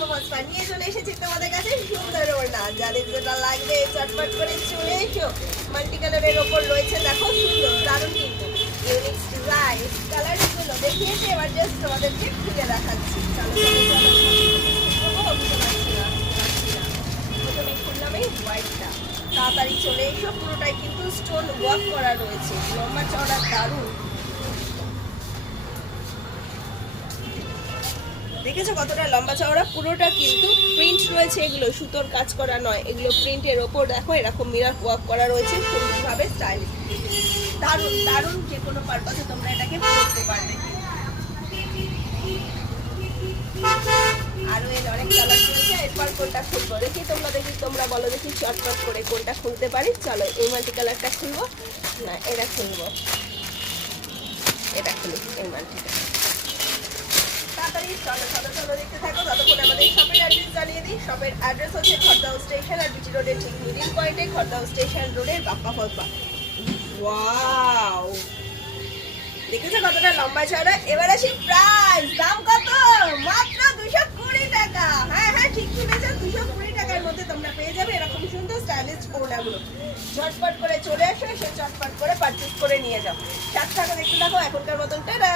বাপ্পা নিয়ে চলে এসেছি তোমাদের কাছে সুন্দর ওড়না। যাদের যেটা লাগবে চটপট করে চলে এসো। মাল্টি কালারের ওপর রয়েছে, দেখো সুন্দর দারুণ কিন্তু ইউনিক ডিজাইন। কালারগুলো দেখিয়েছি, এবার জাস্ট তোমাদেরকে খুলে দেখাচ্ছি। চলো চলো চলো, প্রথমে খুললাম এই হোয়াইটটা। তাড়াতাড়ি চলে এসো, পুরোটাই কিন্তু স্টোন ওয়ার্ক করা রয়েছে, লম্বা চওড়া দারুণ। দেখেছো কতটা লম্বা চওড়া, পুরোটা কিন্তু প্রিন্ট রয়েছে, এগুলো সুতোর কাজ করা নয়, এগুলো প্রিন্টের ওপর দেখো এরকম মিরর ওয়ার্ক করা রয়েছে, সুন্দরভাবে স্টাইলিশ, দারুণ দারুণ। যে কোনো পারপাসে তোমরা এটাকে পরতে পারবে। আরো এর অনেক কালার রয়েছে, এরপর কোনটা খুলবো দেখি, তোমরা বলো দেখি চটপট করে কোনটা খুলতে পারি। চলো এই মাল্টি কালারটা খুলবো, না এটা খুলবো, এটা খুলি এই মাল্টিটা। তাড়াতাড়ি চলো চলো চলো দেখতে থাকো। ততক্ষণ আমাদের শপের অ্যাড্রেস জানিয়ে দিই। শপের অ্যাড্রেস হচ্ছে খড়দাও স্টেশন আর বিটি রোডের ঠিক মিডিল পয়েন্টে, খড়দাও স্টেশন রোডের বাপ্পা ফলপা। ওয়াও, দেখেছো কতটা লম্বা চওড়া। এবার আসি প্রাইস, দাম কত? মাত্র 220 টাকা। হ্যাঁ হ্যাঁ ঠিক শুনেছো, 220 টাকার মধ্যে তোমরা পেয়ে যাবে এরকম সুন্দর স্টাইলিশ ওড়নাগুলো। ঝটপট করে চলে আসো, এসে চটপট করে পারচেজ করে নিয়ে যাও। সাথে দেখতে থাকো এখনকার মতন। টাটা।